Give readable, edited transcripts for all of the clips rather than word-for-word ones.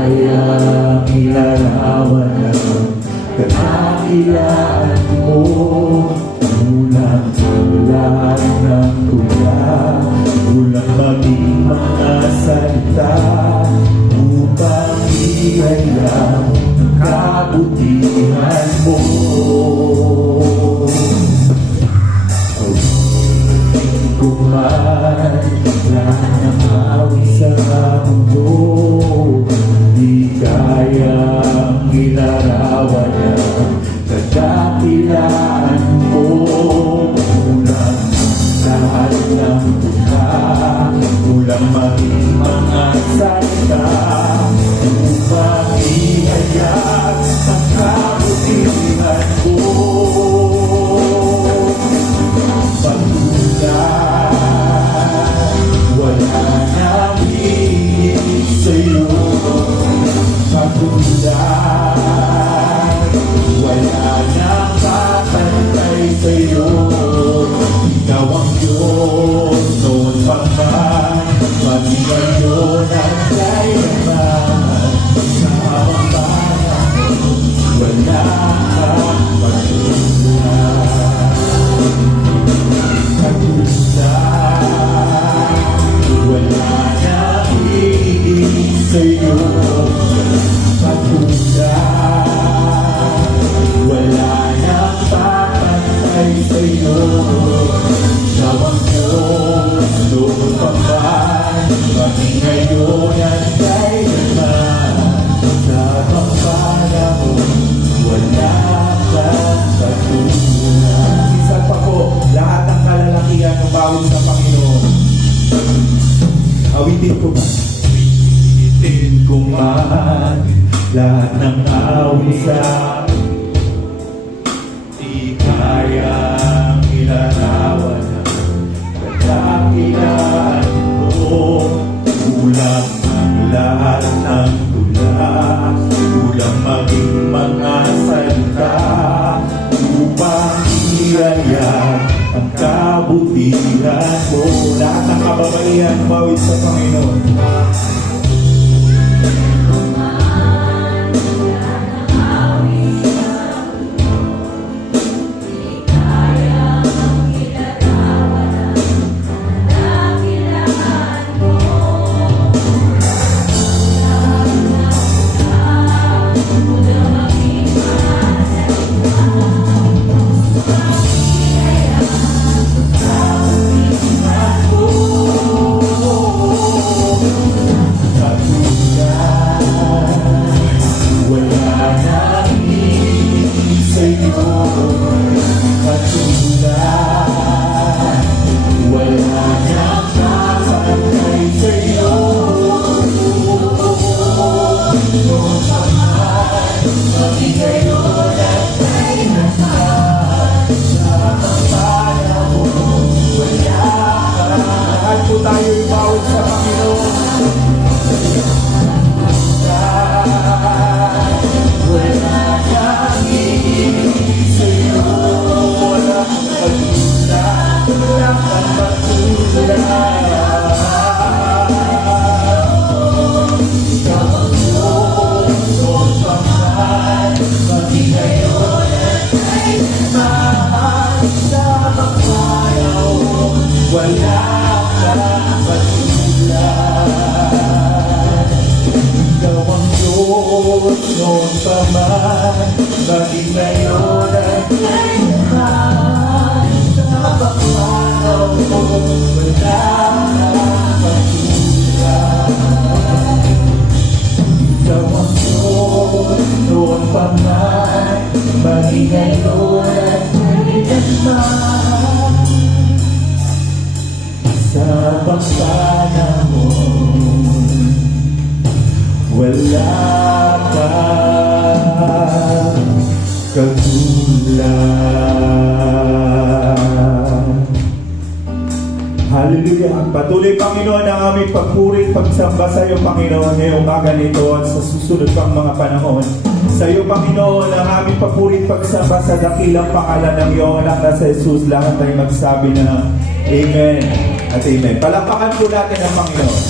kayang ilarawan ang kadakilaan mo. Unang lahat ng tula, ulang maging mga salita, upang ihayag ang kabutihan mo. Kuman lahat ng awit sa mundo, di kayang ilarawan ang kadakilaan mo. Ulang lahat ng tula, ulang maging mga salita, upang ihayag ang kabutihan mo. Wala nang hihingi sa'yo, pagkulang. Wala nang papantay sa'yo. Ikaw ang Diyos noon pa man, maging ngayon at kailanman. Sa habang panahon, wala kang pagkulang. Wala nang hihingi sa'yo, pagkulang. Wala nang papantay sa'yo. Ikaw ang Diyos noon pa man, maging ngayon at kailanman. Sa habang panahon, wala kang pagkulang. Minsan pa po, lahat ng kalalakihan ng bawat sa Panginoon. Awitin ko ba? Awitin ko man lahat ng awit sa di kayang ilarawan ang kadakilaan mo. Kulang ang lahat ng tula, kulang maging mga salita, upang ihayag ang kabutihan mo. Lahat ng kababaihan bawit sa Panginoon. noon pa man, maging ngayon at kailanman. Sa pagmanaw mo, wala kang pagkulang. Ikaw ang Diyos noon pa man, maging ngayon at kailanman. Sa pagpanahon, wala kang kagulang. Hallelujah. Patuloy, Panginoon, ang aming pagpuri at pagsamba sa iyo, Panginoon, ngayong umaga nito at sa susunod pang mga panahon. Sa iyo, Panginoon, ang aming pagpuri at pagsamba sa dakilang pangalan ng iyong anak na sa Jesus. Lahat ay magsabi na Amen at Amen. Palakpakan po natin ang Panginoon.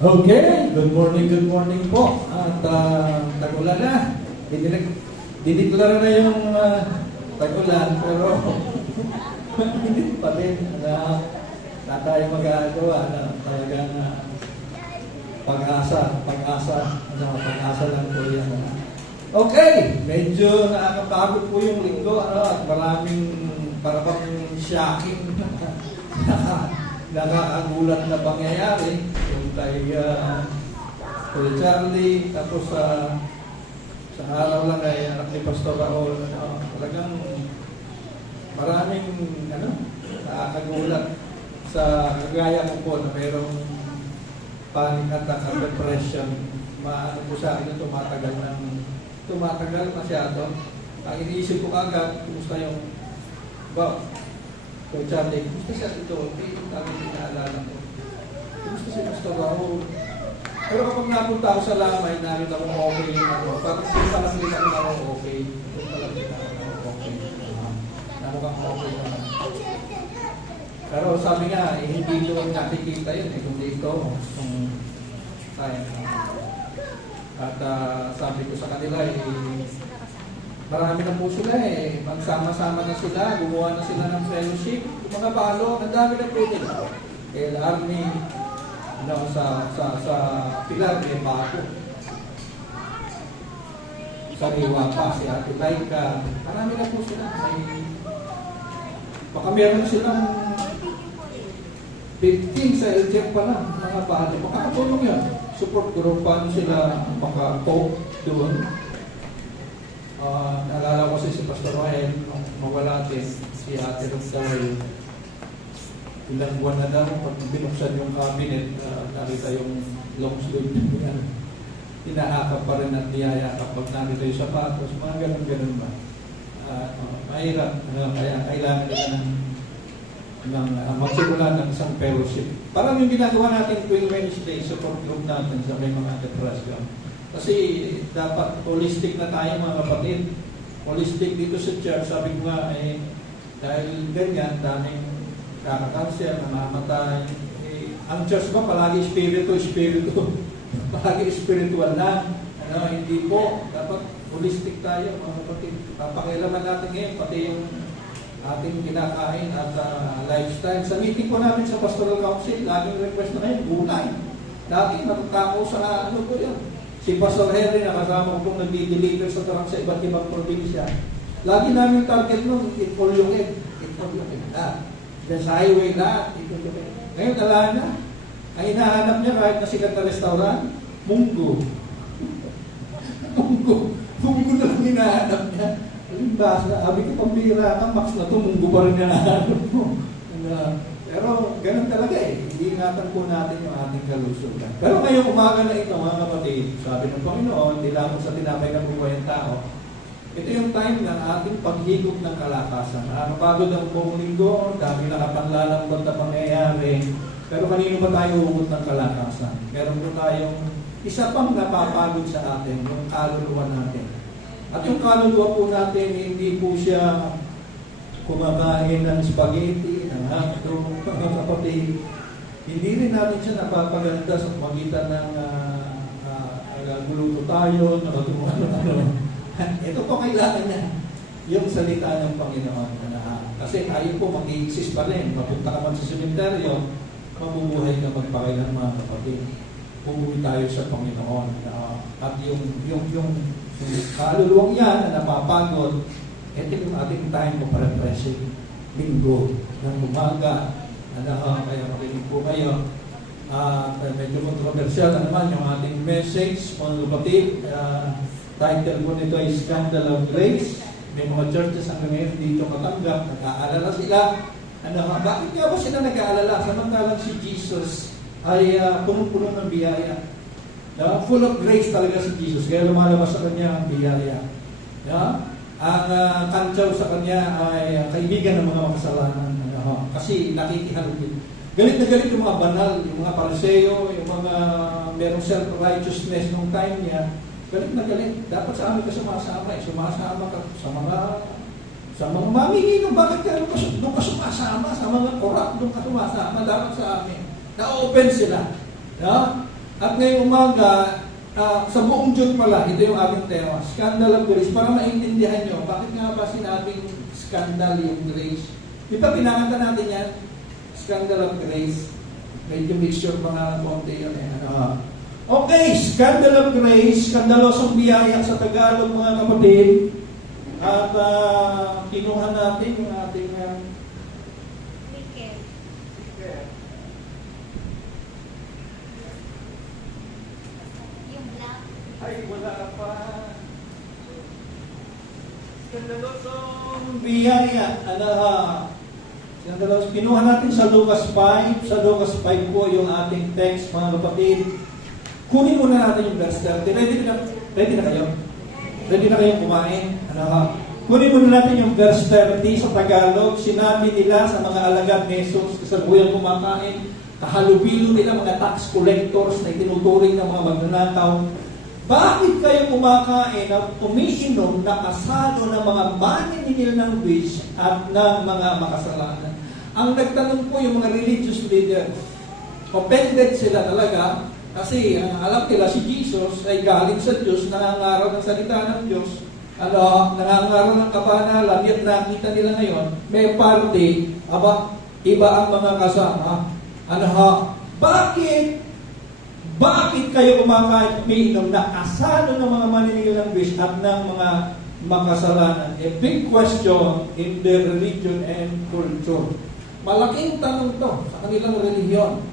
Okay, good morning po. At tag-ulan na. Dideklara na yung tag-ulan, pero hindi pa rin na tayo magagawa na talagang pag-asa lang po yan. Okay, medyo nakakapagod po yung linggo, at maraming parang shocking nakakagulat na pangyayari yung kay Kuya Charlie, tapos sa araw lang ay anak ni Pastor Raul, talagang maraming nakakagulat sa kagaya ko po na mayroong panic attack at depression. Maano po sa akin na tumatagal masyado. Ang iniisip ko agad, kumusta yung Kuya Charlie, kumusta siya ito? Hindi namin pinaalala ko. Kumusta si Pastor Raul? Pero kapag napunta ako sa lamay, nakita ko okay ako. Parang hindi pa lang din ako okay. Hindi pa lang din ako okay. Namukhang okay naman. Pero sabi nga, hindi doon nakikita yun kundi ito. Tayo. At sabi ko sa kanila, marami na po sila magsama-sama na sila, gumawa na sila ng fellowship. Yung mga balo, ang dami na po nila. Army, sa Pilar, may bako. Sa Riwa pa, si Ate Laika. Marami na po sila. Baka meron silang 15 sa LGF pa lang, mga balo. Makakatulong yan. Support group, paano sila maka-cope doon. Naalala ko si Pastor Ryan, nung mawala din, si Ate Rosdaway. Ilang buwan na lang, pag binuksan yung cabinet, nakita yung long sleeve niya. Tinahakap pa rin at niyayakap pag nakita yung sapatos, mga ganun-ganun ba. Mahirap, kaya kailangan nila ng magsimula ng isang fellowship. Parang yung ginagawa natin tuwing Wednesday, support group natin sa may mga depression. Kasi dapat holistic na tayo mga kapatid. Holistic dito sa church, sabi ko nga, dahil ganyan, daming kakakanser, namamatay. Ang church ba, palagi spirito. Palagi spiritual lang. Hindi po, dapat holistic tayo mga kapatid. Papakialaman natin ngayon, pati yung ating kinakain at lifestyle. Sa meeting po namin sa Pastoral Council, laging request na ngayon, gulay. Lagi natutako sa po yun. Si Pastor Henry, nakasama ko pong nagdi-deliver sa truck sa iba't ibang probinsya. Lagi namin target nun, itpol yung egg. Diyan sa highway na, itpol yung egg. Ngayon, ala na. Ang hinahanap niya kahit na sikat na restaurant, munggo. Munggo na lang hinahanap niya. Sabi ko, pambira ka, max na ito, munggo pa rin hinahanap mo. Pero ganun talaga hindi ingatan po natin yung ating kalusugan. Pero ngayong umaga na ito, mga kapatid, sabi ng Panginoon, hindi lamang sa tinapay ng buhay ng tao, ito yung time ng ating paghigop ng kalakasan. Nakapagod ang buong linggo, dami nakapanlalambot na pangyayari, pero kanino ba tayo hugot ng kalakasan? Meron po tayong isa pang napapagod sa atin, yung kaluluwa natin. At yung kaluluwa po natin, hindi po siya kumakain ng spaghetti, ng hotdog, mga kapatid. Hindi rin natin siya napapaganda sa magitan ng guluto tayo, nakatulungan. Ito po kailangan niya, yung salita ng Panginoon. Kasi tayo po mag-i-exist pa rin. Mapunta ka man sa sementeryo, mabubuhay ka magpakailan mga kapatid. Umuwi tayo sa Panginoon. At yung kaluluwang yan na napapagod, ito yung ating time ko para pressing linggo ng umaga. Kaya makinig po kayo. Medyo controversial na naman yung ating message, mga kapatid. Title po nito ay Scandal of Grace. May mga churches hanggang ngayon dito matanggap, nag-aalala sila. Bakit nga ba sila nag-aalala? Samantalang si Jesus ay punong-puno ng biyaya. Full of grace talaga si Jesus. Kaya lumalabas sa kanya ang biyaya. Ang kantsaw sa kanya ay kaibigan ng mga makasalanan. Kasi nakikihalugin. Galit na galit yung mga banal, yung mga pariseo, yung mga merong self-righteousness nung time niya. Galit na galit. Dapat sa amin ka sumasama. Sumasama ka sa mga mamingin. Bakit ka doon ka sumasama? Sa mga korap, doon ka sumasama. Dapat sa amin. Na-open sila. At ngayong umaga, sa buong June pala, ito yung ating tema, Scandal of Grace. Para maintindihan nyo, bakit nga ba sinabing scandal yung grace? Di ba pinakanta natin yan? Scandal of Grace. Medyo mixture pa nga ng konti yun eh. Okay, Scandal of Grace, skandalosong biyaya sa Tagalog mga kapatid. At kinuha natin yung ating ay, wala pa. Skandalosong biyaya. Skandalosong. Kinuha natin sa Lucas 5. Sa Lucas 5 po yung ating text, mga kapatid. Kunin muna natin yung verse 30. Ready na kayo? Ready na kayong kumain? Kunin muna natin yung verse 30 sa Tagalog. Sinabi nila sa mga alagad ni Jesus, kasaguyang kumakain, kahalubilo nila mga tax collectors na itinuturing ng mga magnanakaw. Bakit kayo kumakain at umiinom na kasalo ng mga maniningil ng wish at ng mga makasalanan? Ang nagtanong po yung mga religious leaders. Offended sila talaga kasi alam nila si Jesus ay galing sa Diyos, nangangaraw ng salita ng Diyos, nangangaraw ng kabanalan, yat nakita nila ngayon, may parte, iba ang mga kasama. Bakit kayo kumakain at umiinom na kasalo ng mga maniningil ng wish at ng mga makasalanan? A big question in their religion and culture. Malaking tanong to sa kanilang relihiyon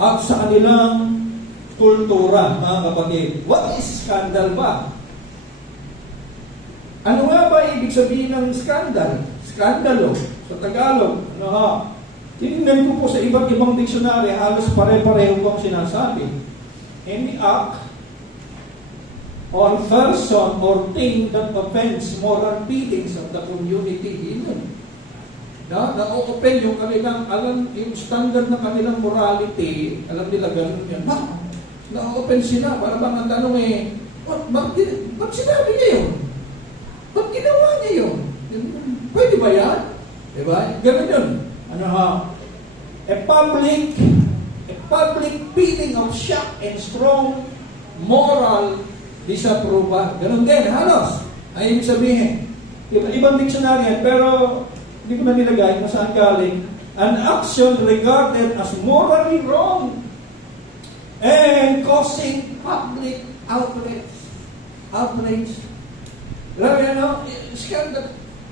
at sa kanilang kultura, mga kapatid. What is scandal ba? Ano nga ba ibig sabihin ng scandal? Skandalo sa Tagalog. Tingnan ko po sa iba't ibang diksyonaryo, halos pare-pareho po ang sinasabi. Any act or person or thing that offends moral feelings of the community. Yun. Na-open yung kanilang, yung standard na kanilang morality, alam nila ganun yan. Na-open sila, para bang ang tanong ba't sinabi niya yun? Ba't ginawa niya yun? Pwede ba yan? Diba? Ganun yun. A public feeling of shock and strong moral disapproval. Ganun din, halos. Ay ibig sabihin. Ibang dictionary, pero hindi ko na nilagay kung saan galing. An action regarded as morally wrong and causing public outrage. Scandal.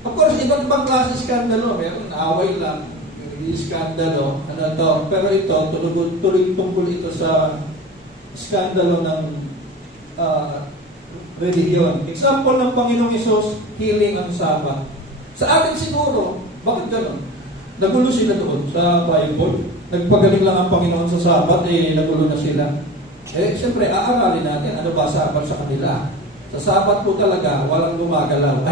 Of course, iba't ibang klase skandalo. Meron away lang. Hindi skandalo, pero ito, tuloy tungkol ito sa skandalo ng religion. Example ng Panginoong Hesus, healing ang Sabat. Sa atin siguro, bakit gano'n? Nagulo sila doon sa Bible. Nagpagaling lang ang Panginoon sa Sabat, nagulo na sila. Siyempre, aaralin natin ano ba Sabat sa kanila. Sa Sabat po talaga, walang gumagalaw.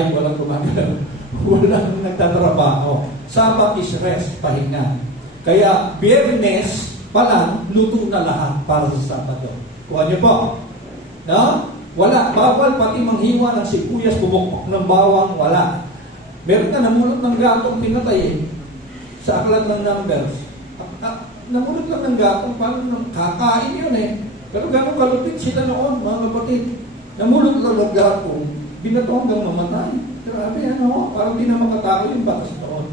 Walang nagtatrabaho. Sabat is rest, pahinga. Kaya, Biyernes pa lang, luto na lahat para sa Sabado. Kuha niyo po. Wala. Bawal pati manghiwa ng sibuyas, bumukpok ng bawang, wala. Meron na namulot ng gatong pinatay sa aklat ng Numbers. Namulot lang ng gatong, paano kakain yun Pero gano'ng kalupit sila noon, mga kapatid. Namulot lang ng gatong, binato hanggang mamatay. Grabe, parang di na makatao yung batas noon.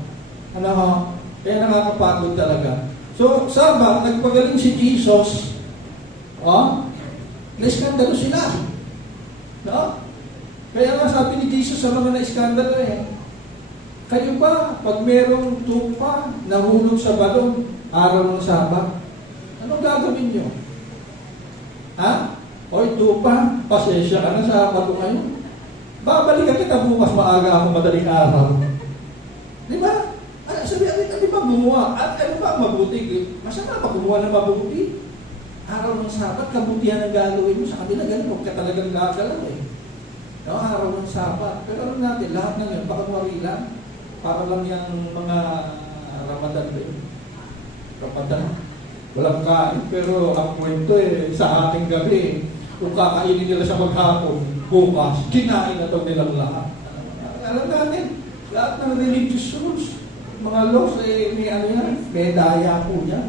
Kaya nakakapagod talaga. So, Sabat, nagpagaling si Jesus, na-iskandalo sila. Kaya nga sabi ni Jesus sa mga na-iskandalo kayo ba, pag merong tupa, nahulog sa balon, araw ng Sabat, anong gagawin nyo? Oy, tupa, pasensya ka na sa Sabat ngayon. Babalikan kita bukas maaga ako madaling araw. Di ba? Sabi ba gumawa? At ano ba mabuti? Masama pa gumawa na mabuti. Araw ng Sabat, kabutihan ang gagawin mo. Sa kanila ganun, huwag ka talagang gagalaw Araw ng Sabat. Pero alam natin, lahat ng yun, pakunwari lang. Para lang yung mga Ramadan din. Ramadan. Walang kain, pero ang kwento sa ating gabi, kung kakainin nila sa maghapon, bukas, kinain na ito nilang lahat. Alam natin, lahat ng religious rules, mga laws, may daya po yan.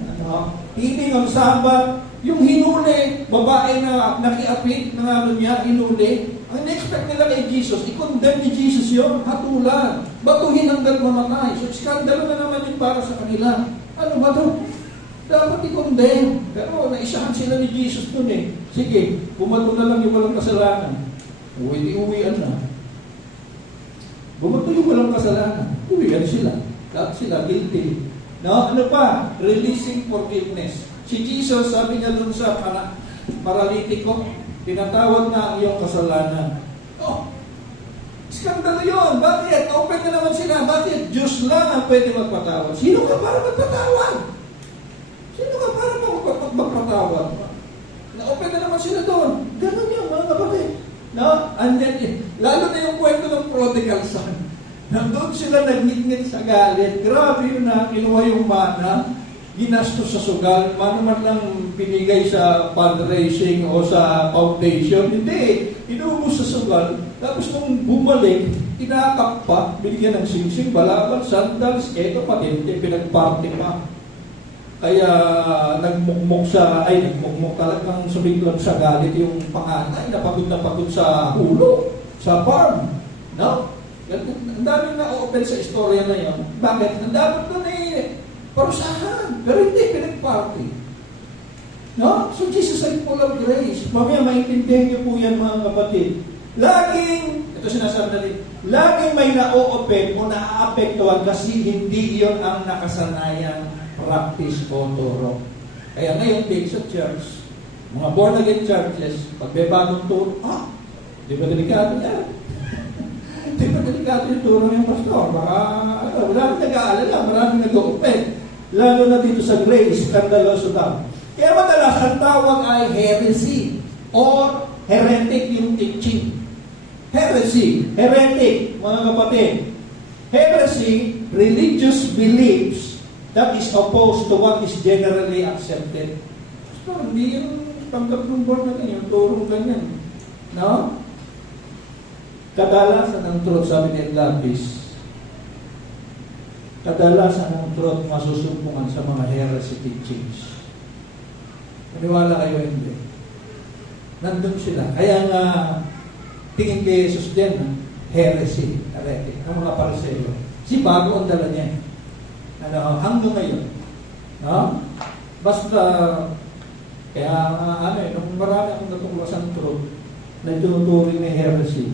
Healing on Sabbath, Yung hinuli, babae na nakiapit, ng ano niya, hinuli, ang in-expect nila kay Jesus, i-condemn ni Jesus yun, hatulan, batuhin hanggang mamatay. So, skandalo na naman yun para sa kanila. Ano ba ito? Dapat i-condemn. Pero naisahan sila ni Jesus dun eh. Sige, bumato na lang yung walang kasalanan. Uwi-uwian na. Bumato yung walang kasalanan. Uwian sila. Lahat sila guilty. No? Ano pa? Releasing forgiveness. Si Jesus, sabi niya dun sa paralitiko, tinatawag na ang iyong kasalanan. Oh, skandalo yun. Bakit? Open na naman sila. Bakit? Diyos lang ang pwede magpatawad. Sino ka para magpatawad? Sino ka para magpatawad? Na-open na naman sila doon. Ganun yan, mga kapatid. No? And then, lalo na yung kwento ng prodigal son. Nandun sila nagngit-ngit sa galit. Grabe yun na, kinuha yung mana, ginastos sa sugal, mano man lang pinigay sa fundraising o sa foundation. Hindi, inuubos sa sugal. Tapos nung bumalik, tinakap pa, binigyan ng singsing, balabal, sandals, eto patente, pinagparty pa. Kaya nagmukmuk talagang sumiglang sa galit yung panganay, napagod na pagod sa hulo, sa farm. No? Ang dami na open sa istorya na yun. Bakit? Ang dami na parusahan. Pero hindi, pinag-party. No? So Jesus ay full of grace. Mamaya maintindihan niyo po yan, mga kapatid. Ito sinasabi natin, laging may na-open o na-aapektuhan kasi hindi yon ang nakasanayang practice o turo. Kaya ngayon, din sa church, mga born-again churches, pag may bagong turo, di ba delikado yan? Di ba delikado yung turo ng pastor? Baka, maraming nag-aalala, maraming nag-open. Lalo na dito sa grace, skandaloso daw. Kaya madalas ang tawag ay heresy or heretic yung teaching. Heresy, heretic, mga kapatid. Heresy, religious beliefs that is opposed to what is generally accepted. So, hindi yung tanggap ng born natin, yung turong ganyan. No? Kadalasan ng truth, sabi ni Lapis, kadalasan ng truth masusumpungan sa mga heresy teachings. Maniwala kayo hindi. Nandun sila. Kaya nga, tingin kay Jesus din, heresy, heretic, ang mga pariseo. Si bago ang dala niya. Hanggang ngayon. No? Basta, kaya nung marami akong natuklasan truth, na ituturing ni heresy,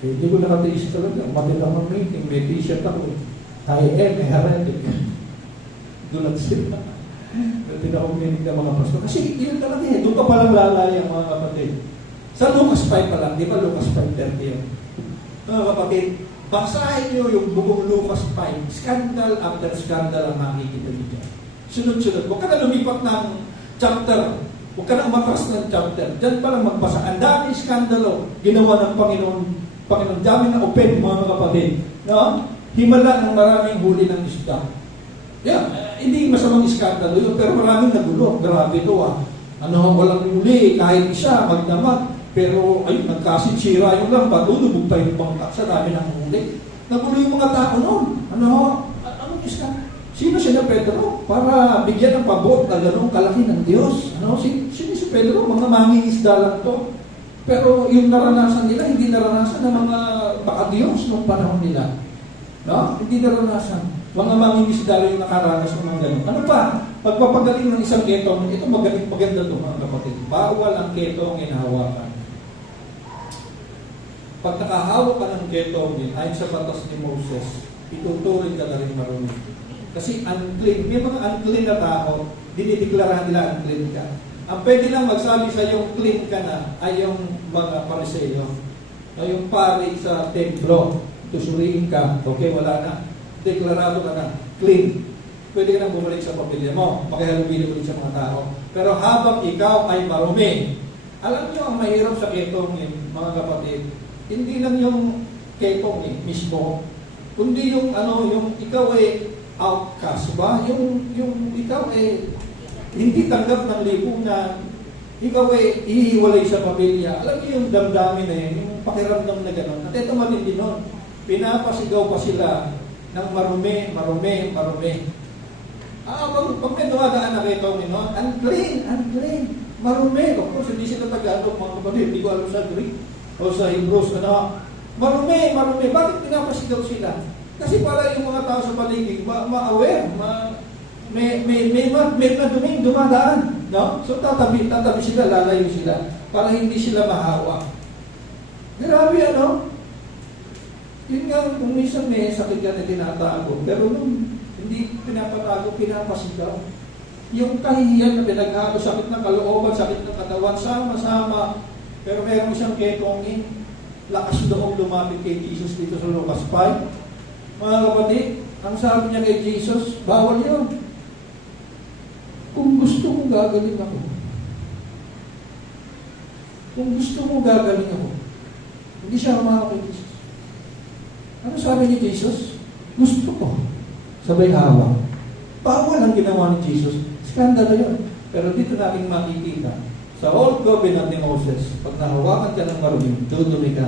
hindi ko nakatiis talaga. Matila akong meeting, may t-shirt ako. I am a heretic. Dulat sila. Hindi na akong meeting ng mga pastor. Kasi yun talaga doon ka palang lalaya mga kapatid. Sa Lucas 5 pa lang, di ba Lucas 5:30 yun? Mga kapatid, basahin nyo yung buong Lucas 5. Scandal after scandal ang makikita nyo dyan. Sunod-sunod. Huwag ka na lumipat ng chapter. Huwag ka na umatras ng chapter. Diyan pa lang magbasa. Ang dami skandalo ginawa ng Panginoon. Dami na open mga kapatid. No? Himala ng maraming huli ng isda. Hindi masamang iskandalo yun, pero maraming nagulo. Grabe ito walang huli, kahit isa, magdamag. Pero, nagkasitsira yung lambat, lubog tayo yung bangka sa dami ng huli. Nagulo yung mga tao noon. Anong iskandalo? Sino sila Pedro? Para bigyan ng pabot na gano'ng kalaki ng Diyos. Sino si Pedro? Mga mangingisda lang to. Pero yung naranasan nila, hindi naranasan ng mga baka-Diyos noong panahon nila. No? Hindi naranasan. Mga mangingisda yung nakaranas ng mga gano'n. Ano pa? Pagpapagaling ng isang ketong, ito maganda ito mga kapatid. Bawal ang ketong inahawakan. Pag nakahawak ka ng ketong, ayon sa batas ni Moses, ituturing ka na rin marumi. Kasi unclean. May mga unclean na tao, dinideklara nila unclean ka. Ang pwede lang magsabi sa yung clean ka na ay yung mga pariseo. Yung pari sa templo, tusuriin ka, okay, wala na. Deklarado ka na, clean. Pwede ka nang bumalik sa pamilya mo, makihalubili ulit sa mga tao. Pero habang ikaw ay marumi, alam niyo ang mahirap sa ketongin, mga kapatid, hindi lang yung ketongin mismo, kundi yung ikaw ay outcast ba? Yung ikaw ay hindi tanggap ng lipunan, ikaw ay ihiwalay sa pamilya. Alam niyo yung damdamin na yun, yung pakiramdam na gano'n. At ito matindi nun, pinapasigaw pa sila ng marumi. Pag may dumadaan na kay Panginoon, unclean, marumi. Of course, hindi sila Tagalog, mga kapatid, hindi ko alam sa Greek o sa Hebrews, marumi. Bakit pinapasigaw sila? Kasi para yung mga tao sa paligid, ma-aware, may maduming dumadaan. No? So tatabi sila, lalayo sila, para hindi sila mahawa. Grabe, ano? Yun nga, kung minsan may sakit ka na tinatago, pero nung hindi pinapatago, pinapasigaw. Yung kahihiyan na pinaghalo, sakit ng kalooban, sakit ng katawan, sama-sama. Pero meron siyang ketongin, lakas doong lumapit kay Jesus dito sa Lucas 5. Mga kapatid, ang sabi niya kay Jesus, bawal yun. Kung gusto mo gagaling ako. Kung gusto mo gagaling ako. Hindi siya umaka kay Jesus. Ano sabi ni Jesus? Gusto ko. Sabay hawak. Bawal ang ginawa ni Jesus. Skandalo yun. Pero dito natin makikita, sa Old Covenant ni Moses, pag nahawakan ka ng maruming, dudumi ka.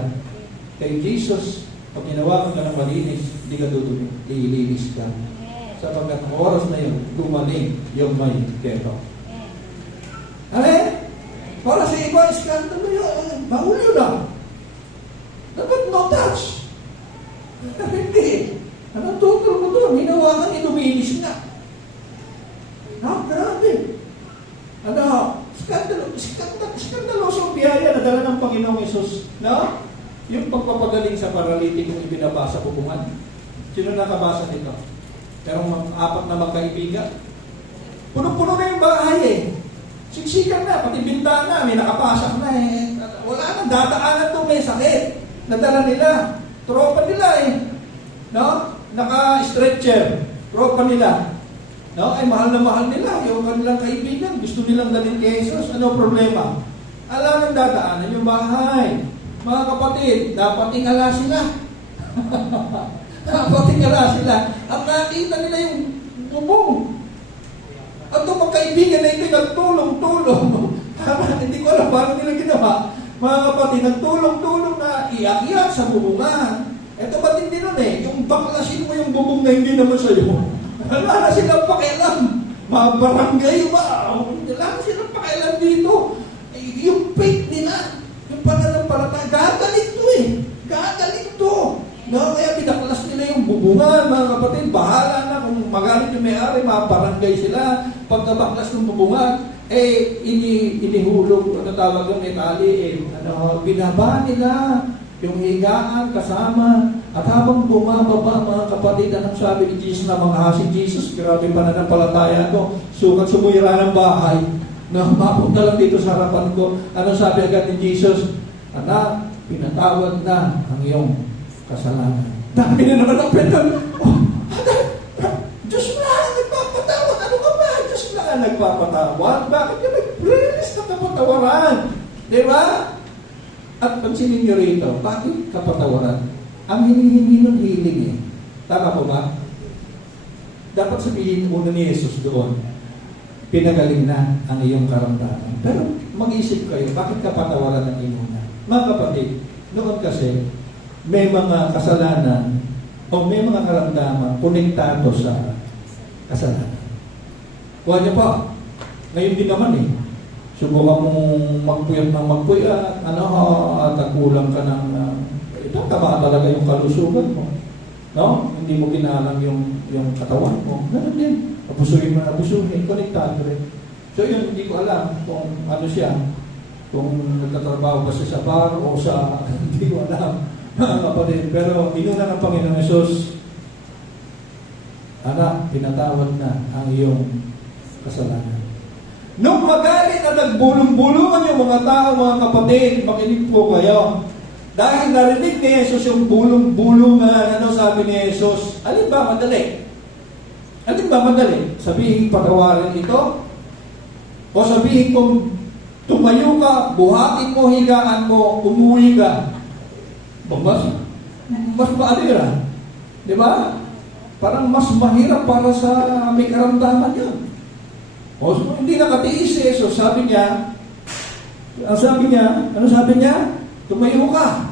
Kay Jesus, pag hinawakan ka ng malinis, hindi ka dudumi, ililinis ka. Sapagkat ang oras na yun, gumaling yung may keto. Amen? Para sa iba, skandalo yun. Bawal yun lang. Dapat no touch. Hindi. Anong tutol mo doon? Hinawakan, iluminis na. Grabe. Skandalosong biyaya na dala ng Panginoong Yesus. No? Yung pagpapagaling sa paralitikong ibinabasa ko kuman. Sino nakabasa nito? Pero apat na magkaibigan. Puno-puno na yung bahay eh. Siksikan na, pati bintana, may nakapasak na eh. Wala nang dadaanan doon, may sakit. Nadala nila. Tropa nila eh. No? Naka-stretcher. Tropa nila. No? Ay mahal na mahal nila. Yung kanilang kaibigan, gusto nilang dalhin kay Jesus. Ano problema? Alam ng dadaanan yung bahay. Mga kapatid, dapat tingala sila. Dapat tingala sila. At nakita nila yung bubong. At itong mga kaibigan na ito, nagtulong-tulong. Hindi ko alam paano nila ginawa. Mga kapatid, nagtulong-tulong na iyak-iyak sa bubungan. Ito ba't hindi nun eh? Yung baklasin mo yung bubong na hindi naman sa'yo. Wala na silang pakialam. Mga barangay ba? Wala na silang pakialam dito. Yung faith nila, yung pananampalataya, gagaling to eh. Gagaling to. No, kaya pinaklas nila yung bubungan, mga kapatid. Bahala na kung magaling yung may-ari, mga barangay sila. Pagkabaklas ng bubungan, inihulog, tawag yung metali, binaba nila yung higaan kasama. At habang bumababa, mga kapatid, anong sabi ni Jesus na mga si Jesus, grabe pananampalataya ko, sukat sumuyra ng bahay, na mapunta lang dito sa harapan ko. Anong sabi agad ni Jesus? Anak, pinatawad na ang iyong kasalanan. Dami na naman ang pwede. Diyos na ang nagpapatawad. Ano ka ba? Diyos na ang nagpapatawad. Bakit ka nag-release na kapatawaran? Diba? At pansinin nyo rito, bakit kapatawaran? Ang hinihingi nun hiling eh. Tama po ba? Dapat sabihin muna ni Jesus doon, pinagaling na ang iyong karamdaman. Pero mag-isip kayo, bakit kapatawaran ng imuna? Mga kapatid, noon kasi, may mga kasalanan o may mga karamdaman konektado sa kasalanan. Kuha niyo pa, ngayon din naman eh, subukan mong magpuyat ng magpuyat, at kulang ka ng, tama talaga yung kalusugan mo. No? Hindi mo ginalang yung katawan mo. Ganun din. Abusuhin mo na abusuhin, konektado rin. So yun, hindi ko alam kung ano siya, kung nagtatrabaho ba siya sa bar o sa, hindi ko alam. Kapatid, pero inuna ng Panginoon Yesus, anak, pinatawad na ang iyong kasalanan. Nung magalit at nagbulong-bulungan yung mga tao, mga kapatid, makinig po kayo. Dahil narinig ni Jesus yung bulong-bulungan, ano sabi ni Jesus? Alin ba madali? Alin ba madali? Sabihin patawarin ito? O sabihin kung tumayo ka, buhatin mo, higaan mo, umuwi ka? Mas maalira. Di ba? Parang mas mahirap para sa may karamdaman yun. O hindi nakatiis eh. So sabi niya, ano sabi niya? Tumayo ka.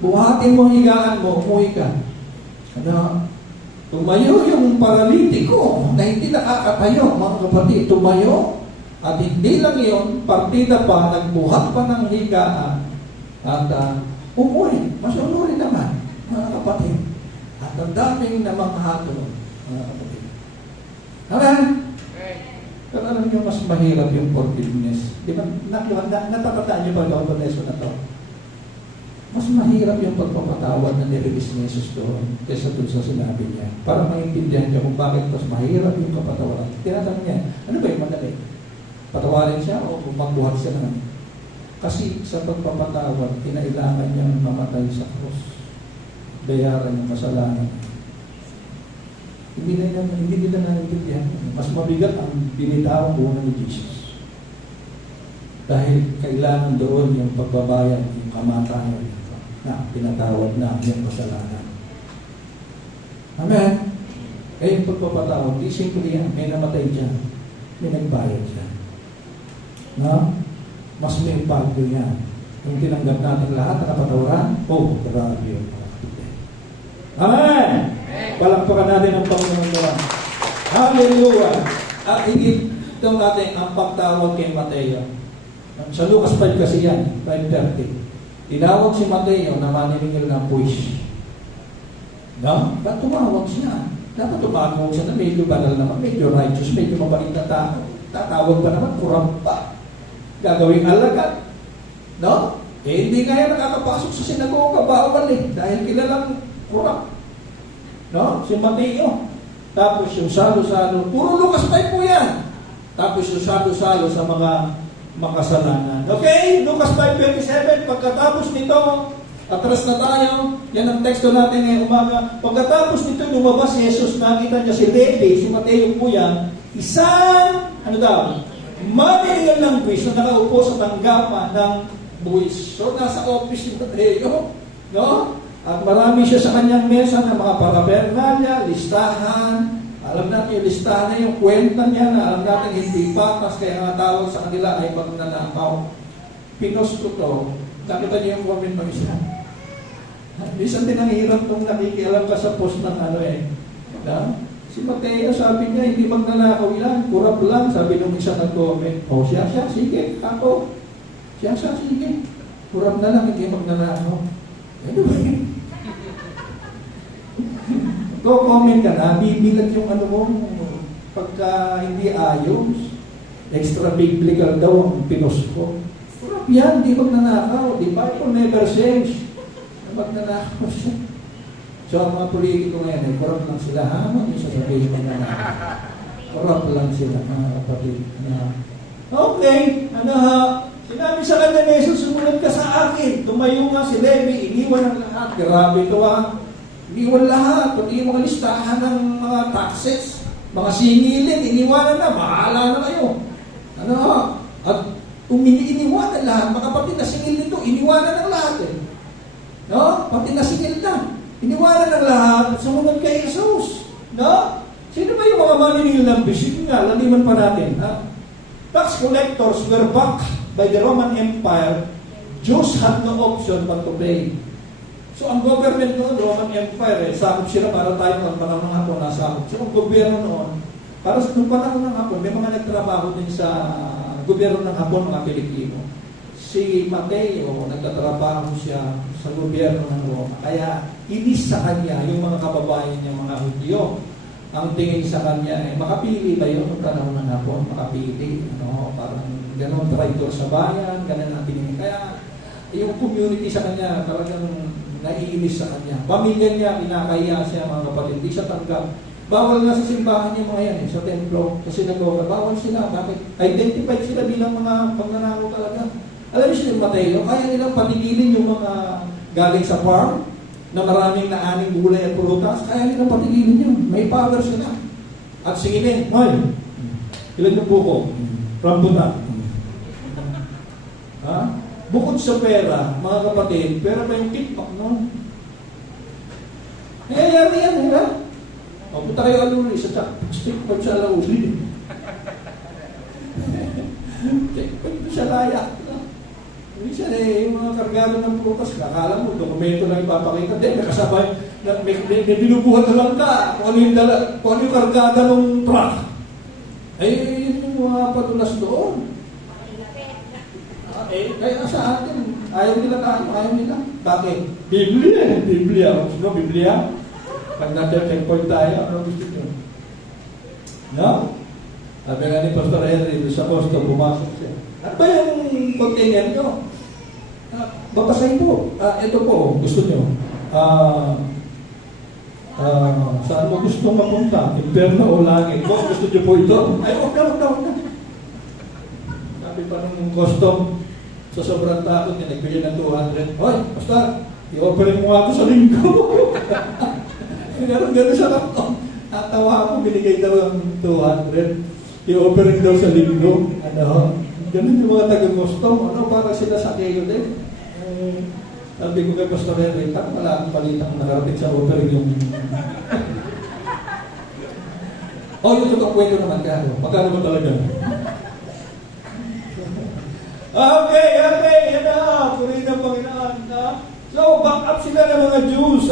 Buhatin mo, higaan mo, umuwi ka. Tumayo yung paralitiko na hindi nakakatayo, mga kapatid. Tumayo. At hindi lang yun, partida pa, nagbuhat pa ng higaan. At umuwi. Masunuri naman, mga kapatid. At ang daming namanghato, mga kapatid. Amen? Pero alam niyo, mas mahirap yung forgiveness. Di ba, natatataan niyo pa ang lesson na to? Mas mahirap yung pagpapatawad na nirelease ni Jesus doon kaysa doon sa sinabi niya. Para maintindihan niyo kung bakit mas mahirap yung kapatawaran. Tinatanong niya, ano ba yung madali? Patawarin siya o magbuhat siya naman? Kasi sa pagpapatawad, kinailangan niyang mamatay sa krus. Bayaran yung kasalanan. Hindi nila naintindihan. Mas mabigat ang binitawang buwan ni Jesus. Dahil kailangan doon yung pagbabayad, yung kamatayan na pinatawad na yung kasalanan. Amen? Kaya yung pagpapatawad, di simple yan. May namatay dyan. May nagbayad dyan. No? Mas may impacto yan. Yung tinanggap natin lahat na kapatawaran, grabe yun. Amen! Palakpakan natin ang Panginoon naman. Hallelujah! At higit itong natin ang pagtawag kay Mateo. Sa Lucas 5 kasi yan, 5:30. Tinawag si Mateo na maniningil ng puwis. No? Ba't tumawag siya? Dapat tumawag siya na medyo banal naman, medyo righteous, medyo mabait na tao. Tatawag pa naman, kurang pa. Gagawing alagad. No? Hindi kaya nakakapasok sa sinagoga, bawal dahil kilalang kurang. No? Si Mateo. Tapos yung salo-salo, puro Lucas 5 po yan. Tapos yung salo-salo sa mga makasalanan. Okay? Lucas 5:27, pagkatapos nito, atras na tayo, yan ang teksto natin ngayong umaga. Pagkatapos nito, lumabas si Jesus, nakita niya si Levi, si Mateo po yan, isang, maniningil ng buwis na nakaupo sa tanggapan ng buwis. So, nasa office si Mateo, no? At marami siya sa kanyang mesa ng mga paraphernalia, listahan. Alam natin yung listahan na yung kwenta niya na alam natin hindi patas, kaya nga tawag sa kanila ay magnanakaw. Pinost ko to. Nakita niyo yung comment ng isa. Minsan din ang hirap nung nakikialam ka sa post ng Si Mateo sabi niya, hindi magnanakaw yan, kurap lang, sabi nung isa nag-comment. Siya, sige, ako. Siya, sige. Kurap na lang, hindi magnanakaw. Ano ba yun? Comment ka na, bibigat yung mo, pagka hindi ayos, extra biblical daw ang pinost ko. Kurap yan, di magnanakaw, di ba? Ito never change. Magnanakaw siya. So, ang mga politiko ngayon, ay kurap lang sila. Ano yung sasabihin magnanakaw? Kurap lang sila, mga kapatid. Okay, sinabi sa kanya ni Jesus, sumunod ka sa akin. Tumayo nga si Levi, iniwan ang lahat. Grabe ito iniwan lahat, pati yung mga listahan ng mga taxes, mga singilin, iniwanan na, bahala na kayo. At iniwanan lahat, mga kapatid na singil nito, iniwanan ng lahat No? Pati na singil na, iniwanan ng lahat, at sumunod kay Jesus. No? Sino ba yung mga maniningil ng bisig nga? Laliman pa natin. Tax collectors were backed by the Roman Empire. Jews had no option but to pay. So, ang government noon, Roman Empire, sakop sila para tayo ng panahon ng hapon nasakop. So, ang gobyerno noon, para sa panahon ng hapon, may mga nagtrabaho din sa gobyerno ng hapon, mga Pilipino. Si Mateo, nagtatrabaho siya sa gobyerno ng Roma. Kaya, inis sa kanya yung mga kababayan niya, mga Hudyo. Ang tingin sa kanya, makapili ba yun ng panahon ng hapon? Makapili. Parang gano'n, traitor sa bayan, gano'n ang tingin. Kaya, yung community sa kanya, talagang naiinis sa kanya. Pamilya niya, kinakaya siya, mga kapatid. Hindi siya tanggap. Bawal nga sa simbahan yung mga yan, sa templo, sa sinagoga. Bawal sila. Bakit? Identified sila bilang mga pagnanakaw talaga. Alam niyo si Mateo, kaya nilang patigilin yung mga galing sa farm, na maraming naaning gulay at prutas, kaya nilang patigilin yun. May power sila. At singilin, ilan yung buko? Rambutan. Bukod sa pera, mga kapatid, pera ba yung kickback, no? Nangyayari yan, di ba? Punta kayo aluli sa stick pa siya lauli. Stick pa siya layak. Minsan yung mga kargado ng prutas, akala mo, dokumento lang ipapakita. Hindi, may kasabay, may binubuhat na lang ka kung ano yung, kung ano yung kargada ng truck. Ay, yun yung mga padulas doon. Kaya sa atin, ayaw nila tayo, ayaw nila. Bakit? Biblia. Gusto mo, Biblia? Pag na-checkpoint tayo, ano gusto nyo? No? Sabi nga ni Pastor Henry, sa Costa, pumasok siya. Ano ba yung container nyo? Babasahin po. Ito po, gusto nyo. Saan mo gusto mapunta? Impierno o langit? Gusto nyo po ito? Ay, huwag na. Sabi pa nung custom, sa sobrang takot niya, nagbigay ng 200. Hoy, basta, i-operate mo ako sa linggo. Gano'n siya lang. Natawa ako, binigay daw ng 200. I-operate daw sa linggo. Ganun yung mga taga-custom. Parang sila sa kayo din. Sabi ko kay Pastor Henry, wala akong balitang nakarating sa operate yung... yung totoo kwento naman ka. Magkano ba talaga? Okay, yan na. Purihin ng Panginoon. So, back up sila ng mga Jews.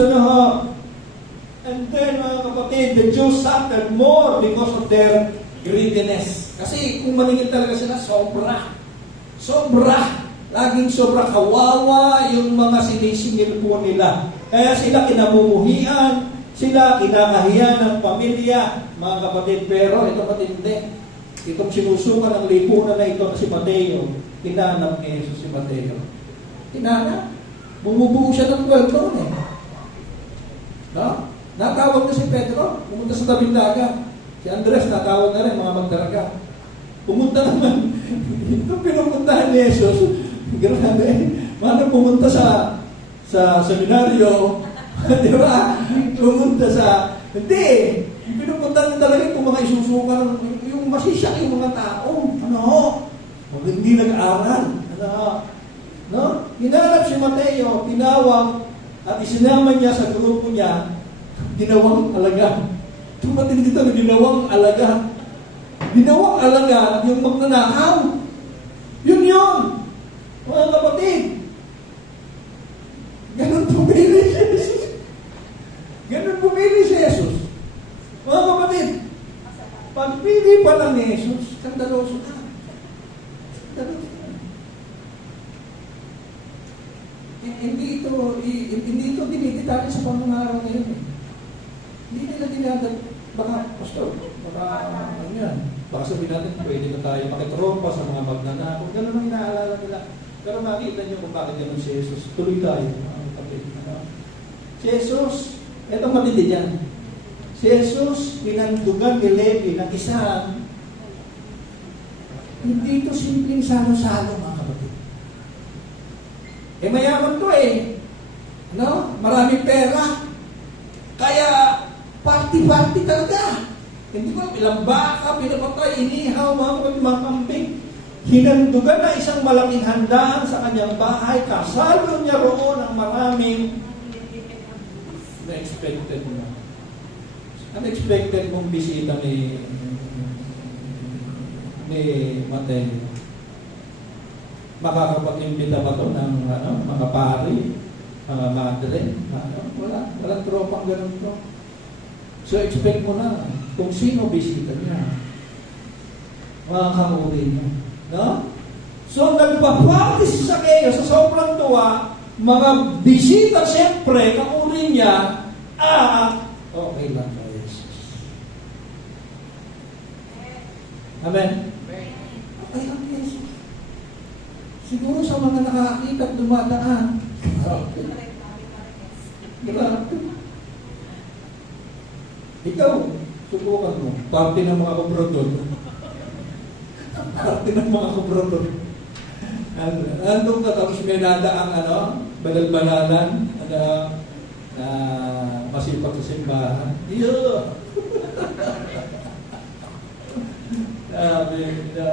And then, mga kapatid, the Jews suffered more because of their greediness. Kasi kung maningil talaga sila, sobra. Laging sobra kawawa yung mga sinisingil po nila. Kaya sila kinamumuhian, sila kinakahiyan ng pamilya, mga kapatid. Pero ito matindi. Itong sinusukan ng lipunan na ito na si Mateo, tinanap ni Jesus si Mateo. Tinanap. Bumubuo siya ng 12 taon eh. No? Natawag na si Pedro, pumunta sa tabing dagat. Si Andres, natawag na rin, mga magdaraga. Pumunta naman, itong pinupuntahan ni Jesus, grabe, mano pumunta sa seminaryo, di ba? Pumunta sa, hindi, pinupuntahan niya talaga yung mga isusukan, yung masisyak yung mga tao, hindi nag-aaral, no? Hinanap si Mateo, tinawag, at isinama niya sa grupo niya, ginawang alaga. Tumating dito na ginawang alaga. Ginawang alaga yung magnanakaw. Yun. Mga kapatid. Ganun pumili si Jesus. Mga kapatid. Pagpili pa lang ni Jesus, skandaloso na. Hindi ito dinidetali sa pangangaraw ngayon eh. Hindi nila dinadag, baka sabihin natin, pwede na tayo makitropa sa mga magnanakaw. Ganun ang inaalala nila. Pero makita nyo kung bakit ganun si Jesus. Tuloy tayo. Si Jesus, eto matindi dyan. Si Jesus, pinandugan ni Levi ng isang, hindi ito simpleng salo-salo mga kapatid. Mayaman to eh. Maraming pera. Kaya, party-party talaga. Hindi ko ilang baka, pinapatay, inihaw, mga kambing. Hinandugan na isang malaking handaan sa kanyang bahay. Kasalo niya roon ang maraming unexpected mong bisita ni Mateo. Makakapag-imbita ba ito ng mga pari, mga madre? Walang tropang ganun to. So, expect mo na kung sino bisita niya. Mga kamuri niya. No? So, nagpa-party si Zacchaeus sa sobrang tuwa, mga bisita siyempre, kamuri niya, okay lang kay Jesus. Amen? Okay lang kay Jesus. Siguro sa mga nakakita at dumadaan. Grabe. Ikaw, subukan mo. Party ng mga kubrador. Party ng mga kubrador. Andun ka tapos may nadaang balal-balalan na masipag sa simbahan. Yeah! Sabi na.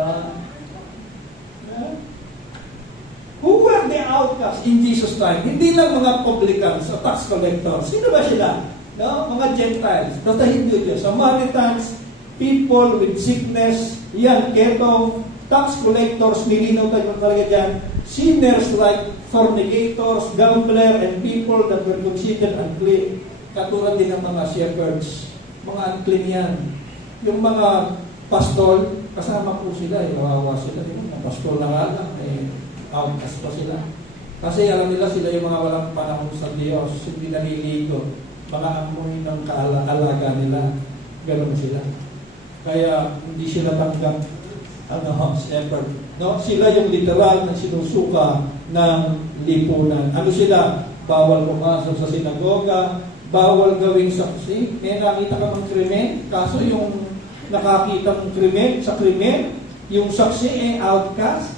Who were the outcasts in Jesus' time? Hindi lang mga publicans o tax collectors. Sino ba sila? Mga Gentiles. Basta hindi yun. Samaritans, people with sickness, yan, ketong, tax collectors, nilinaw tayo talaga dyan. sinners like fornicators, gambler, and people that were considered unclean. Katulad din ng mga shepherds, mga unclean yan. Yung mga pastol, kasama po sila, kawawa sila. Yung mga pastol na nga lang, outcast pa sila. Kasi alam nila sila yung mga walang panahon sa Diyos, hindi naliligo, mga amoy ng kaalaga nila. Ganon sila. Kaya hindi sila tanggap shepherd. No? Sila yung literal na sinusuka ng lipunan. Ano sila? Bawal pumasok sa sinagoga, bawal gawing saksi. May nakita ka ng krimen, kaso yung nakakita ng krimen, sa krimen, yung saksi outcast.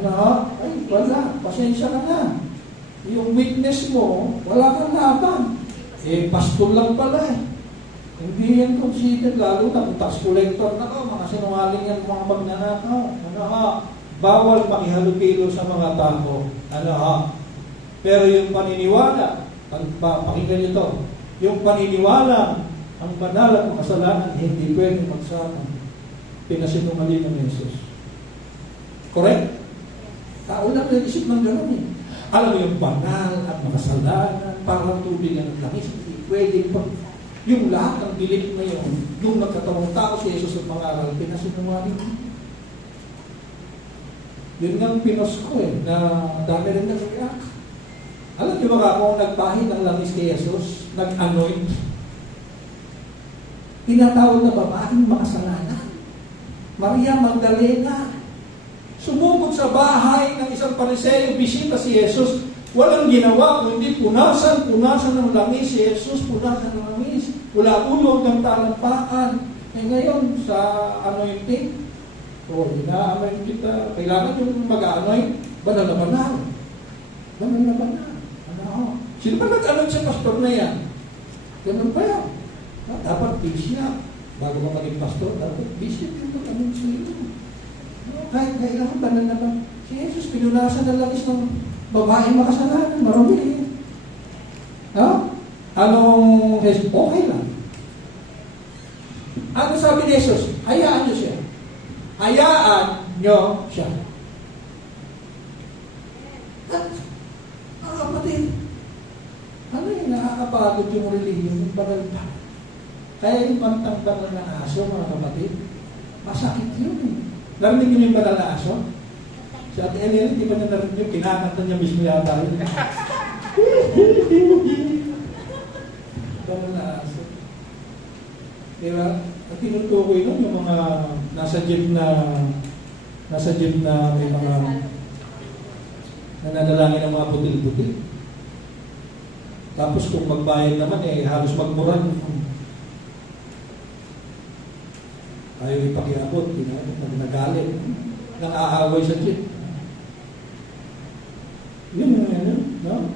Ano? Ay, wala. Pasensya ka na. Yung witness mo, wala kang laban. Pastol lang pala eh. Hindi yan considered, lalo na kung tax collector na ko, mga sinungaling yan, mga magnanakaw. Bawal makihalubilo sa mga tao. Pero yung paniniwala, pakinggan nyo to, yung paniniwala, ang banal at kasalanan, hindi pwede magsama. Pinasinungaling ng Jesus. Correct? Tao lang nag-isip ng gano'n eh. Alam mo yung banal at makasalanan, parang tubig ng langis, hindi pwede pa. Yung lahat ng bilip na yun, nung nagkatawang tao si Jesus at mangaral, pinasinungaling. Yun nga pinos ko eh, na dami rin nag-react. Alam niyo ba kung nagpahid ng langis kay Jesus, nag-anoint, tinatawag na babaeng makasalanan, Maria Magdalena, sumugod sa bahay ng isang Pariseo, bisita si Jesus, walang ginawa kundi punasan ng langis si Jesus, punasan ng langis. Wala ulog ng talampakan. Ngayon, sa anointing, ina-anoint kita. Kailangan yung mag-anoint, banal na banal. Banal na banal. Sino ba nag-anoint sa pastor na yan? Ganun pa yan. Dapat bishop. Bago ka maging pastor, dapat bishop yung mag-anoint sa iyo. Kahit kailangan banal na banal. Si Jesus, pinunasan ng langis ng babae makasalanan, marami. Anong Jesus? Okay lang. Ano sabi ni Jesus? Hayaan nyo siya. Hayaan nyo siya. At, kapatid, ano yung nakakapagod yung religion, yung banal pa. Kaya yung pantang-banal na aso, mga kapatid, masakit yun eh. Narinig nyo yung banal na aso? Si Ate Elena, di ba niya narinig yung kinakanta niya mismo yata yun? Banal na aso. Diba? At tinutukoy nun yung mga nasa jeep na may mga nananalangin ng mga butil-butil. Tapos kung magbayad naman halos magmurang. Ayaw ipakiabot, nagalit, nang-aaway sa jeep. Yun, no?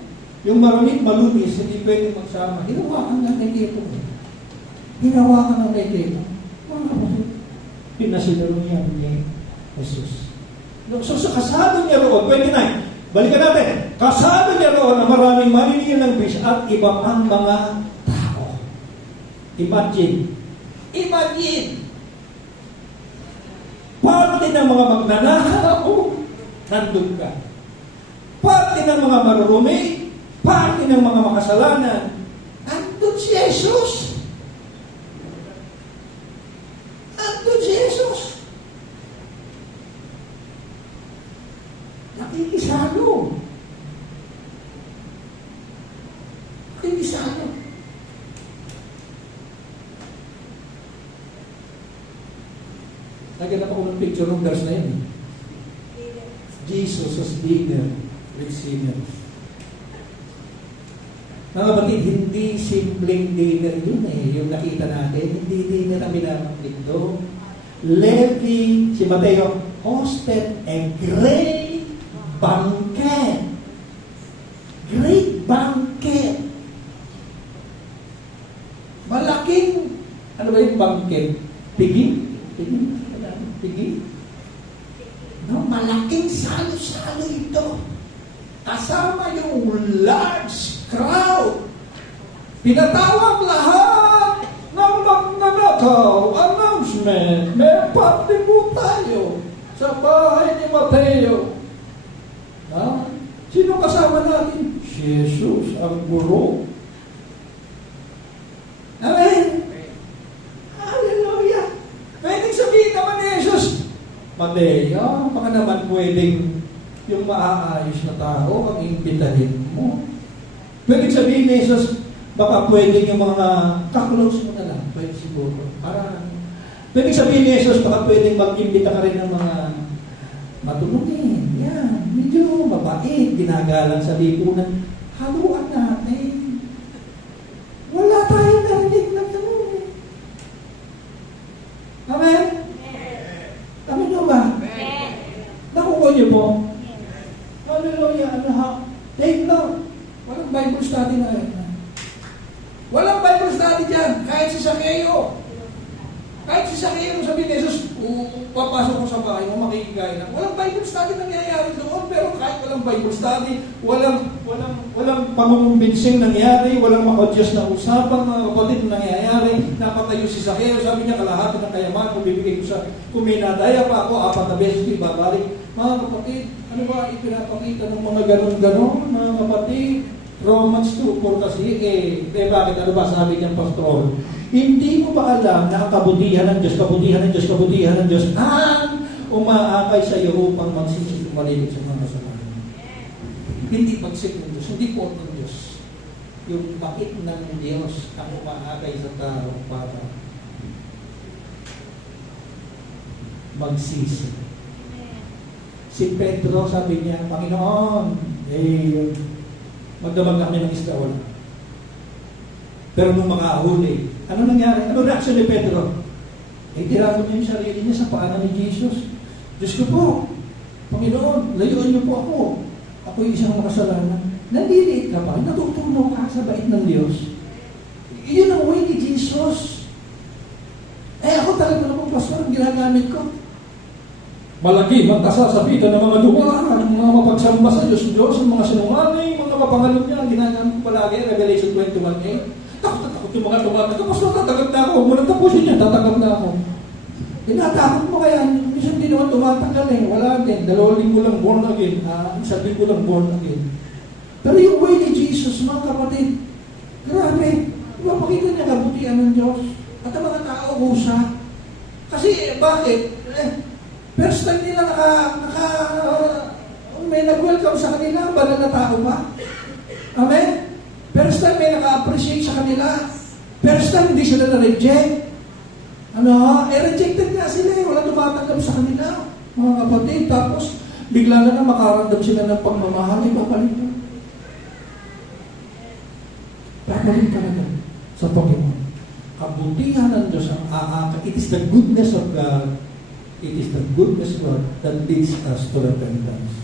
Yung maraming malunis, hindi pwede magsama. Hinawakan natin dito. Hinawakan natin dito. Pinasinulong yan ni Jesus. So sa kasado niya roon, 29, balikan natin. Kasado niya roon na maraming maniningil ng bis at iba pang mga tao. Imagine. Parte ng mga magnanakaw, nandun ka. Parte ng mga marurumi, parte ng mga makasalanan, nandun si Jesus. Nandun si Jesus. Nakikisalo. Naghanap ako ng picture ng verse na yun. Jesus was dinner with sinners. Mga kapatid, hindi simpleng dinner yun yung nakita natin. Hindi dinner ang binabanggit doon. Levi, si Mateo, hosted a great banquet. Great banquet. Malaking, ano ba yung banquet? Pigi? No, malaking salo-salo ito. Kasama yung large crowd. Pinatawag lahat ng magnanakaw. Announcement. May party po tayo sa bahay ni Mateo. kasama natin? Si Jesus, ang guro. Amen? Hallelujah! Pwedeng sabihin naman ni Jesus, Mateo, baka naman pwedeng yung maaayos na tao ang iimbitahin mo. Pwedeng sabihin ni Jesus, baka pwedeng yung mga kaklose mo na lang. Pwede siguro. Pwedeng sabihin ni Jesus, baka pwedeng mag-imbita ka rin ng mga matulungin. Yan. Medyo mabait. Ginagalang sa lipunan. Haluan natin. Wala tayong narinig na tanong. Amen? Amen nyo ba? Nakuha niyo po? Hallelujah. Ano ha? Take note. Walang Bible study na yan. Walang Bible study dyan. Kahit si Zaccheo. Kahit si Zaccheo, sabi ni Jesus, papasok ko sa bahay mo, makikigay na. Walang Bible study nangyayari doon. Pero kahit walang Bible study, walang pamumumbinsin nangyari, walang makadyos na usapan, mga kapatid nangyayari. Napatayo si Zaccheo, sabi niya, kalahati ng kayaman, bibigay ko sa kuminadaya pa ako, 4 na beses ko ibabalik. Mga kapatid, ano ba ipinapakita ng mga ganon-ganon, mga kapatid? Romans 2:4 kasi, bakit ano ba sabi niyang pastor? Hindi mo ba alam na ang kabutihan ng Diyos ang umaakay sa iyo upang magsisik malilit sa mga kasalanan? Hindi pagsik ng Diyos, hindi po ng Diyos. Yung bakit ng Diyos ang umaakay sa tao para magsisi. Si Pedro sabi niya, Panginoon, magdamag kami ng isda, wala. Pero nung makahuli, ano nangyari? Ano reaction ni Pedro? Tinapon niya yung sarili niya sa paanan ni Jesus. Diyos ko po, Panginoon, layuan niyo po ako. Ako yung isang makasalanan. Nandiliit ka pa, natutunaw ka sa bait ng Diyos. Iyon ang way ni Jesus. Ako talaga naman, pastor, ang ginagamit ko. Malaki, magkasasabitan ng mga dumaan, ng mga mapagsamba sa Diyos, ang mga sinungaling, mga mapangalog niya, ginagawa ko palagi, Revelation 21:8. Takot yung mga tumatag ko, pastor, tatagap na ako, munang tapusin niya, tatagap na ako. Tinatakot mo kaya, minsan hindi naman tumatagal wala din, 2 linggo lang born again, 1 linggo lang born again. Pero yung way ni Jesus, mga kapatid, grabe, mapakita niya kabutihan ng Diyos, at ang mga tao husa. Kasi, bakit? First time nila may nag-welcome sa kanila, banal na tao ba? Amen? First time may naka-appreciate sa kanila. First time hindi sila na-reject. Rejected nga sila wala tumatanggap sa kanila. Mga kapatid, tapos bigla na makaramdam sila ng pagmamahal, ipapalit na. Papalit talaga sa Panginoon. Kabutihan ng Diyos ang aaka. It is the goodness of God. It is the goodness of God that leads us to repentance.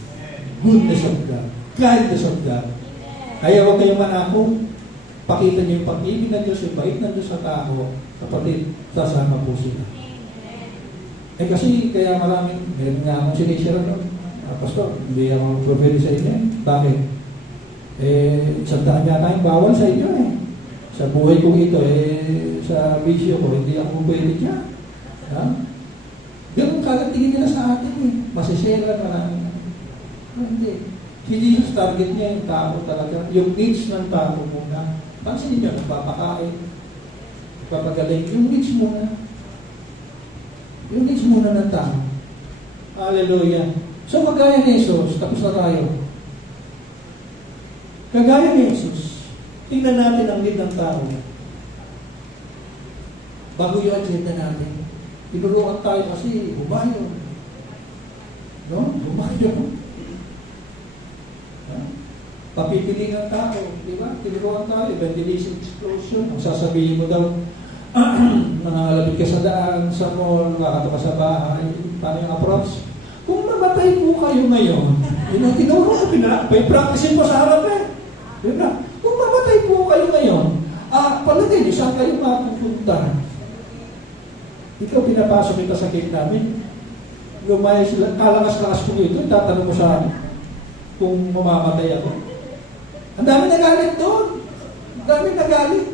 Goodness of God. Kindness of God. Kaya huwag kayong manako. Pakita niyo yung pag-ibig ng Diyos, yung bait ng Diyos sa tao, kapatid, sasama po sila. Kasi, kaya meron nga akong sinishare doon. Pastor, hindi ako prophecy sa inyo. Bakit? Isang daan nga tayong bawal sa inyo Sa buhay kong ito, sa bisyo ko, hindi ako pwede dyan. Ganun kagatingin nila sa atin Masisera, maraming. Hindi. Si Jesus, target niya yung tao talaga. Yung needs ng tao muna. Pansin niyo, nagpapakain, nagpapagaling. Yung needs muna. Yung needs muna ng tao. Hallelujah. So, kagaya ni Jesus, tapos na tayo. Kagaya ni Jesus, tingnan natin ang need ng tao. Bago yung agenda natin. Tinuruan tayo kasi humayo. Humayo. Papipiling ang tao, di ba? Tinuruan tayo, ventilation explosion. Ang sasabihin mo daw, nangangalapit ka sa daan, sa mall, nakakata ka sa bahay, paano yung approach? Kung mamatay po kayo ngayon, yun ang tinuro, may practice mo sa harap Di ba? Kung mamatay po kayo ngayon, palagay niyo, saan kayo mapupunta? Ikaw pinapasok kita sa gate namin, lumayas sila, kalakas-lakas po ito, tatanong mo sa akin kung mamamatay ako. Ang dami nagalit doon. Ang dami nagalit.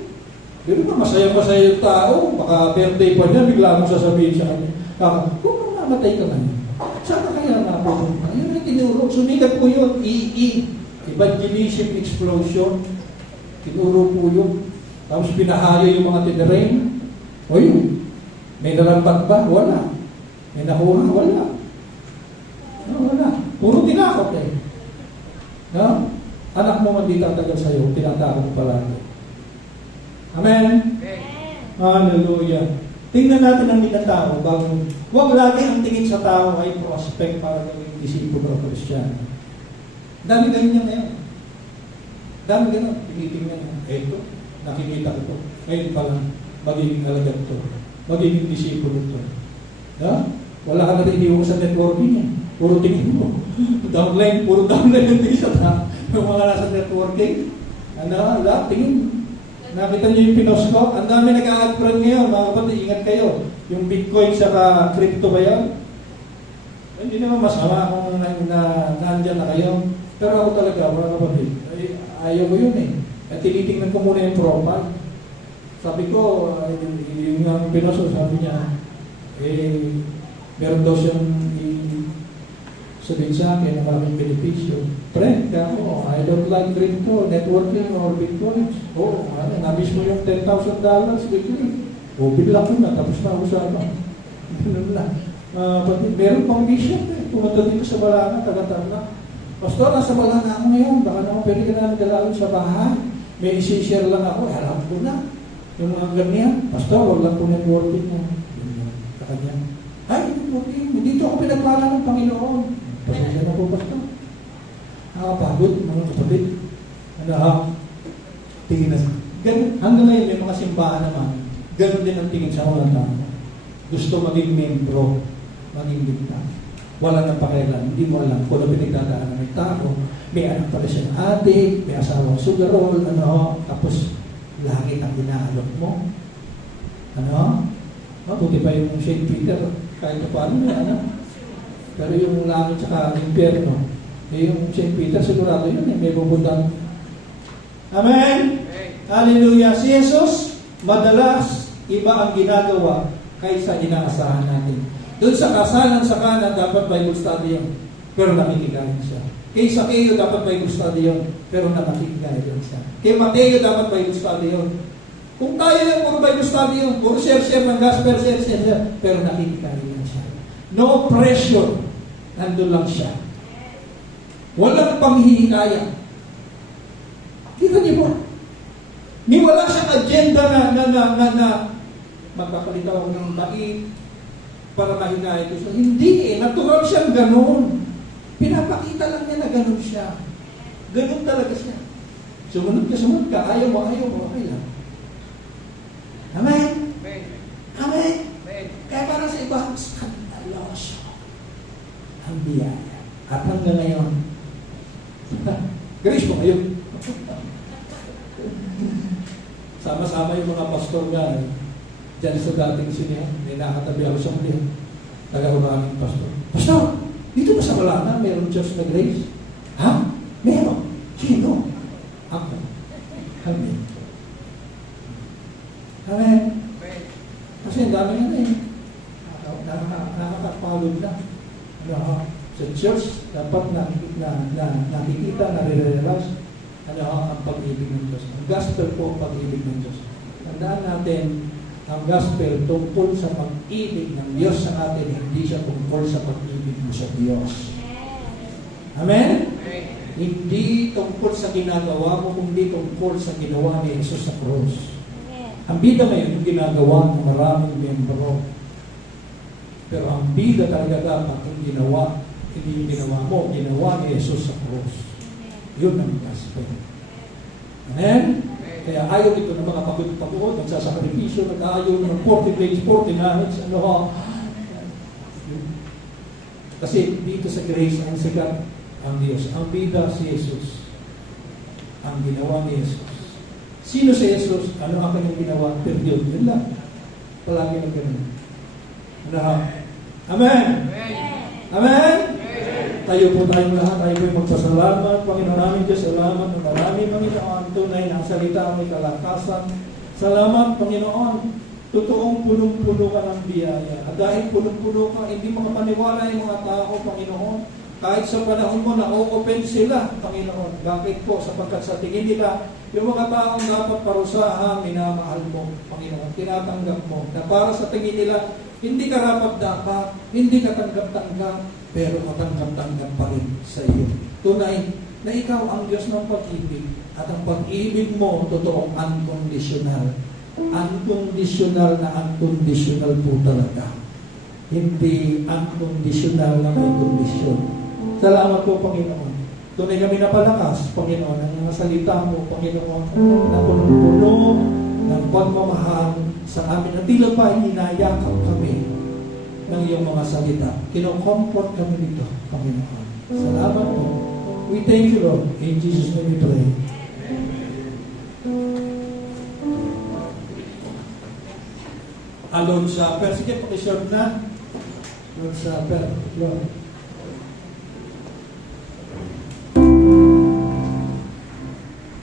Pero masaya-masaya yung tao, baka birthday pa niya, bigla mong sasabihin sa kanya, kung mamamatay ka ngayon, saan ka kaya mapupunta? Yun ang tinuro. Sumigat po yun, evangelism explosion, tinuro po yun. Tapos pinahayo yung mga tinirain. O yun, may narambat ba? Wala. May nakuha? Wala. No, wala. Puro tinakot eh. No? Anak mo man di tatagal sa'yo, tinatakot palagi. Amen? Hallelujah. Tingnan natin ang tao bago. Huwag lagi ang tingin sa tao ay prospect para gawing disipulo o Kristiyano. Dami ganyan ngayon. Dami ganyan. Tinitingnan niya. Eto, nakikita ko to. Ngayon pa lang, magiging alagad to. Magiging disipulo to. Yeah? Wala ka na rin iiwan sa networking eh. Puro tingin mo. Downline, puro downline yung tingin sa tao. Yung mga nasa networking. Ano, lahat tingin. Nakita niyo yung pinost ko? Ang dami nag-a-add friend ngayon, mga kapatid, ingat kayo. Yung Bitcoin saka crypto ba yan? Hindi naman masama kung nandyan na kayo. Pero ako talaga, mga kapatid, ayaw ko yun eh. At tinitingnan ko muna yung profile. Sabi ko, yung pinost ko, sabi niya, meron daw siyang sabihin sa akin ang maraming benepisyo. Friend, ako, I don't like crypto, networking, or bitcoins. Nabis mo yung $10,000 bigli. Bigla ko na, tapos na ako sa ano. Ganun na. Meron pang mission eh. Pumunta dito sa Balanga, taga-tanda. Pastor, nasa Balanga ako ngayon. Baka naman pwede ka namin dalawin sa bahay. May isi-share lang ako. Alam ko na. Yung mga ganyan. Pastor, wag lang po networking mo. Kakanya. Ay, networking. Dito ako pinagpala ng Panginoon. Pasensya na po, Pastor. Nakapagod, mga kapatid. Tingin na. Hanggang ngayon, may mga simbahan naman, ganun din ang tingin sa mga tao. Gusto maging membro, maging ligtas. Wala nang pakialam. Hindi mo alam kung ano pinagdadaanan ng tao. May anak pala siyang adik, may asawang sugarol, tapos langit ang inaalok mo. Buti pa yung St. Peter, kahit paano may anak. Pero yung langit saka impyerno, yung St. Peter, sigurado yun, may pupuntahan. Amen? Hallelujah. Si Jesus, madalas, iba ang ginagawa kaysa inaasahan natin. Doon sa kasalan sa kanan, dapat Bible study yun, pero nakikikain siya. Kay Sakeo, dapat Bible study yun, pero nakikikain siya. Kay Mateo, dapat Bible study yun. Kung tayo yung puro Bible study yun, puro share ng gospel, share, pero nakikikain siya. No pressure. Nandun lang siya. Walang panghihikaya. Kita niyo po. Ni wala siyang agenda na magpapalit ako ng bait para mahikaya ko siya. Hindi eh. Natural siyang ganun. Pinapakita lang niya na ganun siya. Ganun talaga siya. Sumunod ka. Ayaw mo, okay lang. Amen? Amen? Kaya para sa iba, skandaloso ang biyaya. At hanggang ngayon, grace mo ngayon. Sama-sama yung mga pastor nga, dyan sa dating sinihan, may nakatabi ako sa muli. Taga-uraming pastor. Pastor, dito ba sa Balanga, meron Diyos na grace? Ha? Meron. Sino? Ako. Amen. Amen. Kasi ang dami nga na eh. Nakakapagod na. Sa church, dapat nakikita, nare-realize ang pag-ibig ng Diyos. Ang gospel po ang pag-ibig ng Diyos. Tandaan natin, ang gospel tungkol sa pag-ibig ng Diyos sa atin, hindi siya tungkol sa pag-ibig mo sa Diyos. Amen? Hindi tungkol sa ginagawa mo, kundi tungkol sa ginawa ni Jesus sa krus. Ang bida ngayon, yung ginagawa ng maraming membro. Pero ang bida talaga dapat yung ginawa, hindi yung ginawa mo, ginawa ni Jesus sa krus. Yun ang gospel. Amen? Kaya ayaw ito ng mga pagod-pagod, nagsasakripisyo, nag-ayaw ng 40 days, 40 nights, Kasi dito sa grace, ang sikat ang Diyos. Ang bida si Jesus. Ang ginawa ni Jesus. Sino si Jesus? Ano ang kanyang ginawa? Period. Yun lang. Palagi na ganun. Amen? Amen? Tayo po tayong lahat, tayo po magsasalamat. Panginoon namin Diyos, salamat ng marami, Panginoon. Tunay na ang salita ang may kalakasan. Salamat, Panginoon. Totoong punong-puno ka ng biyaya. At dahil punong-puno ka, hindi makapaniwala yung mga tao, Panginoon. Kahit sa panahon mo, na-open sila, Panginoon. Bakit po? Sapagkat sa tingin nila, yung mga taong dapat parusahan, minamahal mo, Panginoon, tinatanggap mo, na para sa tingin nila, hindi ka dapat, hindi ka tanggap-tanggap, pero katanggap-tanggap pa rin sa iyo. Tunay na ikaw ang Diyos ng pag-ibig, at ang pag-ibig mo, totoong unconditional. Unconditional na unconditional po talaga. Hindi unconditional na may kondisyon. Salamat po, Panginoon. Tunay kami napalakas, Panginoon, ang mga salita mo, Panginoon, na punong-puno ng pagmamahal sa amin. At tila pa hinayakap kami ng iyong mga salita. Kino-comfort kami dito, Panginoon. Salamat po. We thank you, Lord. In Jesus' name we pray. Lord Supper. Sige, pakiserve na. Lord Supper. Lord.